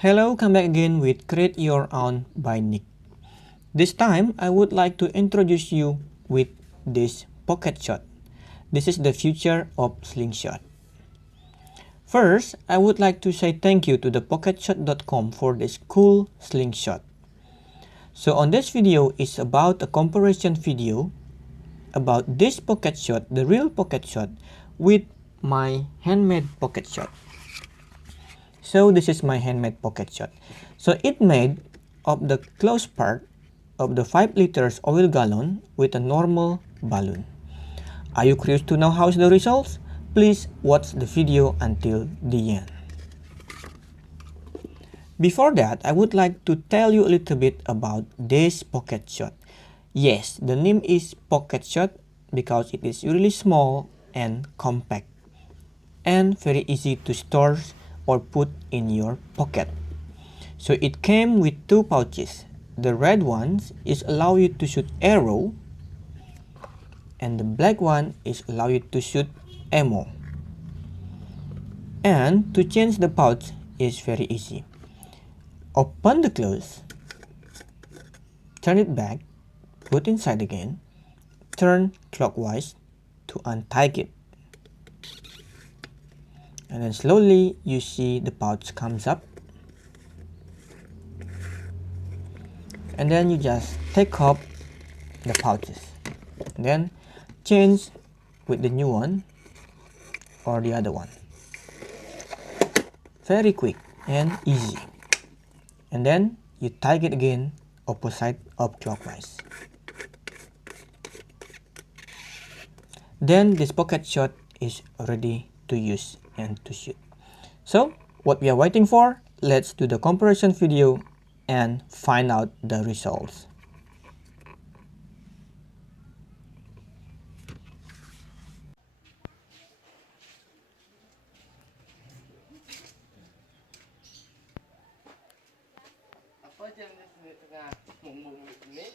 Hello, come back again with Create Your Own by Nick. This time, I would like to introduce you with this pocket shot. This is the future of slingshot. First, I would like to say thank you to the pocketshot.com for this cool slingshot. So on this video is about a comparison video about this pocket shot, the real pocket shot, with my handmade pocket shot. So this is my handmade pocket shot. So it made of the close part of the 5 liters oil gallon with a normal balloon. Are you curious to know how's the results? Please watch the video until the end. Before that, I would like to tell you a little bit about this pocket shot. Yes, the name is pocket shot because it is really small and compact and very easy to store or put in your pocket. So it came with 2 pouches. The red ones is allow you to shoot arrow and the black one is allow you to shoot ammo. And to change the pouch is very easy. Open the close, turn it back, put inside again, turn clockwise to untie it. And then slowly you see the pouch comes up. And then you just take off the pouches. And then change with the new one or the other one. Very quick and easy. And then you tie it again opposite of clockwise. Then this pocket shot is ready to use and to shoot. So what we are waiting for, let's do the comparison video and find out the results. Apa jam di tengah mung ni?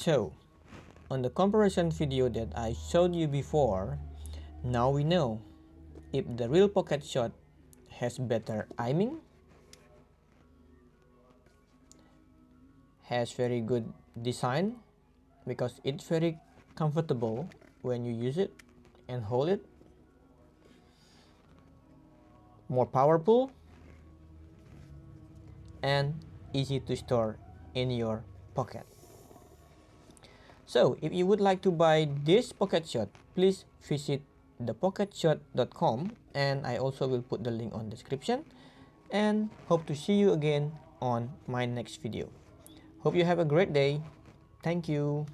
So, on the comparison video that I showed you before, now we know if the real pocket shot has better aiming, has very good design because it's very comfortable when you use it and hold it, more powerful, and easy to store in your pocket. So if you would like to buy this pocket shot, please visit thepocketshot.com, and I also will put the link on description, and hope to see you again on my next video. Hope you have a great day. Thank you.